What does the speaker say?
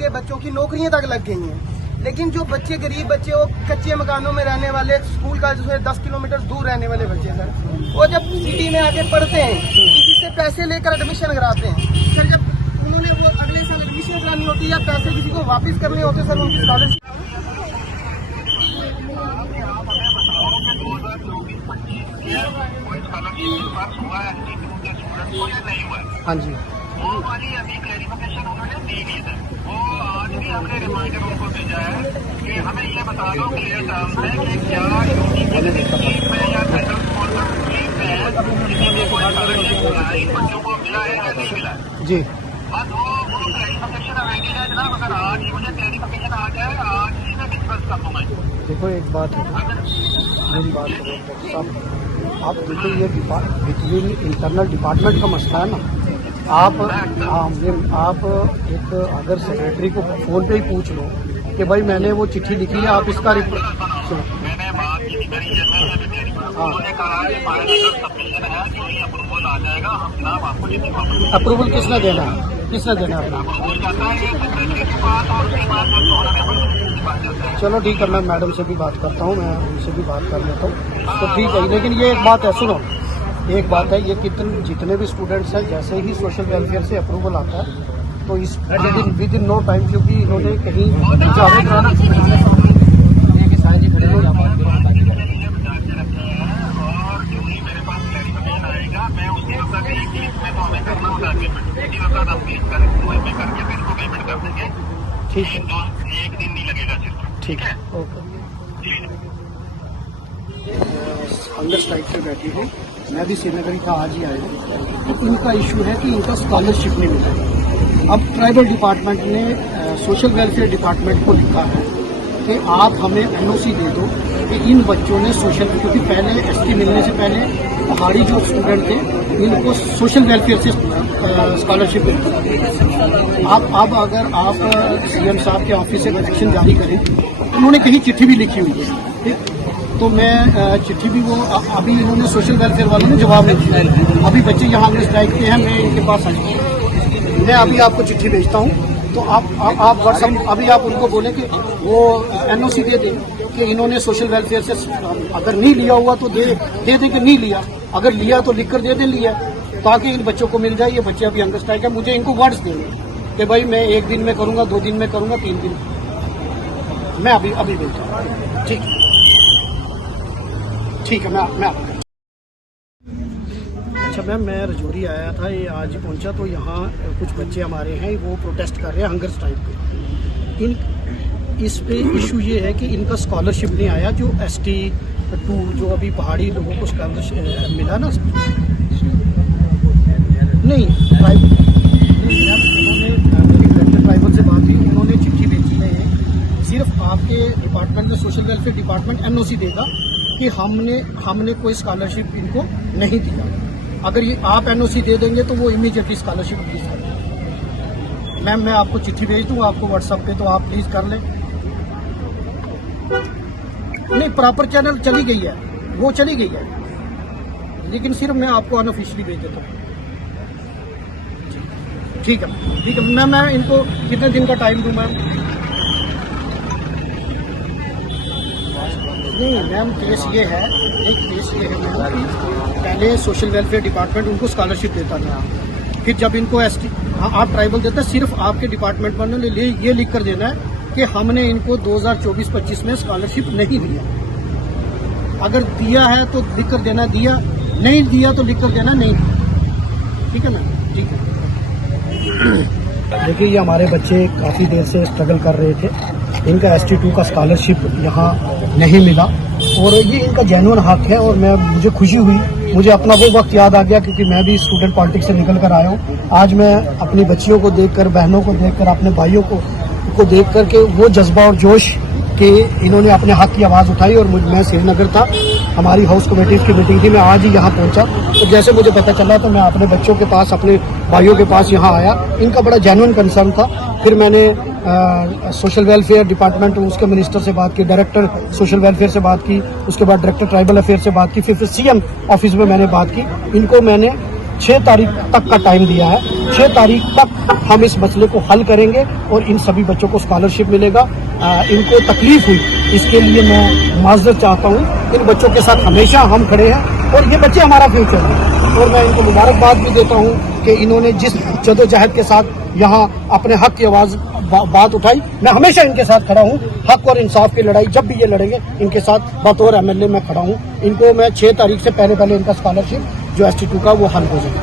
के बच्चों की नौकरियां तक लग गई हैं। लेकिन जो बच्चे गरीब बच्चे, वो कच्चे मकानों में रहने वाले, स्कूल का जो है 10 किलोमीटर दूर रहने वाले बच्चे सर, वो जब सिटी में आके पढ़ते हैं किसी से पैसे लेकर एडमिशन कराते हैं सर। जब उन्होंने वो अगले साल एडमिशन करानी होती है या पैसे किसी को वापस करने होते सर, उनकी स्कॉलरशिप। हाँ जी, वो वाली अभी क्लैरिफिकेशन उन्होंने दी नहीं है। वो आज भी हमने रिमाइंडर उनको भेजा है कि हमें ये बता दो क्लियर टर्म्स में कि क्या यूनिवर्सिटी स्कीम में या सेंट्रल स्पॉन्सर स्कीम में किसी को कोई स्कॉलरशिप मिला है, इन बच्चों को मिला है या नहीं मिला है। जी बस वो क्लैरिफिकेशन अवेलेबल है जनाब। अगर आज ही मुझे क्लैरिफिकेशन आ जाए, आज ही मैं डिस्कस कर दूंगा। देखो एक बात है, मेरी बात करो डॉक्टर साहब, आप देखो ये बिटवीन इंटरनल डिपार्टमेंट का मसला है ना। आप एक अगर सेक्रेटरी को फोन पे ही पूछ लो कि भाई मैंने वो चिट्ठी लिखी है, आप इसका सुनो। मैंने बात की मेरी उन्होंने कहा कि फाइनल सबमिशन है, जो ही अप्रूवल आ जाएगा हम जनाब आपको चिट्ठी अप्रूवल किसने देना है, किसने देना है अप्रूवल जाता है ये सेक्रेटरी के पास और उसके बाद के पास जाता है। चलो ठीक है, मैं मैडम से भी बात करता हूँ, मैं उनसे भी बात कर लेता हूँ तो ठीक है। लेकिन ये एक बात है, सुनो एक बात है, ये जितने भी स्टूडेंट्स हैं जैसे ही सोशल वेलफेयर से अप्रूवल आता है तो इस विद इन नो टाइम, क्योंकि इन्होंने कहीं ठीक है, एक दिन नहीं लगेगा सिर्फ। ठीक है, ओके। हंगर स्ट्राइक पे बैठी हूँ, मैं भी श्रीनगर का आज ही आया हूँ। तो इनका इशू है कि इनका स्कॉलरशिप नहीं मिला। अब ट्राइबल डिपार्टमेंट ने सोशल वेलफेयर डिपार्टमेंट को लिखा है कि आप हमें एनओसी दे दो कि इन बच्चों ने सोशल, क्योंकि पहले एसटी मिलने से पहले पहाड़ी जो स्टूडेंट थे इनको सोशल वेलफेयर से स्कॉलरशिप मिलती है। अब अगर आप सीएम साहब के ऑफिस से एक्शन जारी करें, उन्होंने कहीं चिट्ठी भी लिखी हुई है, ठीक, तो मैं चिट्ठी भी वो अभी इन्होंने सोशल वेलफेयर वालों ने जवाब नहीं दिया। अभी बच्चे यहाँ हंगर स्ट्राइक पे हैं, मैं इनके पास आई, मैं अभी आपको चिट्ठी भेजता हूँ, तो आप व्हाट्सएप अभी आप उनको बोले कि वो एनओसी दे दें कि इन्होंने सोशल वेलफेयर से अगर नहीं लिया हुआ तो दे दें कि नहीं लिया, अगर लिया तो लिख कर दे दें लिया, ताकि इन बच्चों को मिल जाए। ये बच्चे अभी हंगर स्ट्राइक है, मुझे इनको वर्ड्स देंगे कि भाई मैं 1 दिन में करूँगा, 2 दिन में करूँगा, 3 दिन, मैं अभी भेजता हूँ। ठीक है, मैं अच्छा मैम, मैं रजौरी आया था, ये आज पहुंचा तो यहाँ कुछ बच्चे हमारे हैं वो प्रोटेस्ट कर रहे हैं हंगर स्ट्राइक पे। इस पे इशू ये है कि इनका स्कॉलरशिप नहीं आया, जो ST2 जो अभी पहाड़ी लोगों को स्कॉलरशिप मिला ना, नहीं उन्होंने ट्राइबल से बात की, उन्होंने चिट्ठी भेजी है, सिर्फ आपके डिपार्टमेंट में सोशल वेलफेयर डिपार्टमेंट एनओसी देगा कि हमने कोई स्कॉलरशिप इनको नहीं दिया। अगर ये आप एनओसी दे देंगे तो वो इमीडिएटली स्कॉलरशिप रिलीज कर देंगे। मैम मैं आपको चिट्ठी भेज दूँ आपको व्हाट्सएप पे, तो आप प्लीज कर लें। नहीं, प्रॉपर चैनल चली गई है, वो चली गई है, लेकिन सिर्फ मैं आपको अनऑफिशियली भेज देता हूँ। ठीक है मैम, मैं इनको कितने दिन का टाइम दूँ मैम? नहीं मैम, केस ये है मैम, पहले सोशल वेलफेयर डिपार्टमेंट उनको स्कॉलरशिप देता था, फिर जब इनको आप ट्राइबल देता, सिर्फ आपके डिपार्टमेंट पर ने ये लिख कर देना है कि हमने इनको 2024-25 में स्कॉलरशिप नहीं दिया। अगर दिया है तो लिख कर देना दिया, नहीं दिया तो लिख कर देना नहीं। ठीक है ना? ठीक है। देखिए, ये हमारे बच्चे काफ़ी देर से स्ट्रगल कर रहे थे, इनका ST2 का स्कॉलरशिप यहाँ नहीं मिला और ये इनका जेन्युइन हक है। और मुझे खुशी हुई, मुझे अपना वो वक्त याद आ गया क्योंकि मैं भी स्टूडेंट पॉलिटिक्स से निकल कर आया हूँ। आज मैं अपनी बच्चियों को देखकर, बहनों को देखकर, अपने भाइयों को देख करके वो जज्बा और जोश कि इन्होंने अपने हक की आवाज़ उठाई। और मैं श्रीनगर था, हमारी हाउस कमेटी की मीटिंग थी, मैं आज ही यहाँ पहुँचा, तो जैसे मुझे पता चला तो मैं अपने बच्चों के पास, अपने भाइयों के पास यहाँ आया। इनका बड़ा जेन्युइन कंसर्न था। फिर मैंने सोशल वेलफेयर डिपार्टमेंट, उसके मिनिस्टर से बात की, डायरेक्टर सोशल वेलफेयर से बात की, उसके बाद डायरेक्टर ट्राइबल अफेयर से बात की, फिर CM ऑफिस में मैंने बात की। इनको मैंने 6 तारीख तक का टाइम दिया है। 6 तारीख तक हम इस मसले को हल करेंगे और इन सभी बच्चों को स्कॉलरशिप मिलेगा। इनको तकलीफ हुई इसके लिए मैं माजरत चाहता हूँ। इन बच्चों के साथ हमेशा हम खड़े हैं और ये बच्चे हमारा फ्यूचर हैं और मैं इनको मुबारकबाद भी देता हूँ कि इन्होंने जिस जदोजहद के साथ यहाँ अपने हक की आवाज़ बात उठाई। मैं हमेशा इनके साथ खड़ा हूँ। हक और इंसाफ की लड़ाई जब भी ये लड़ेंगे इनके साथ बतौर MLA मैं खड़ा हूँ। इनको मैं 6 तारीख से पहले इनका स्कॉलरशिप जो ST2 का वो हल हो जाए।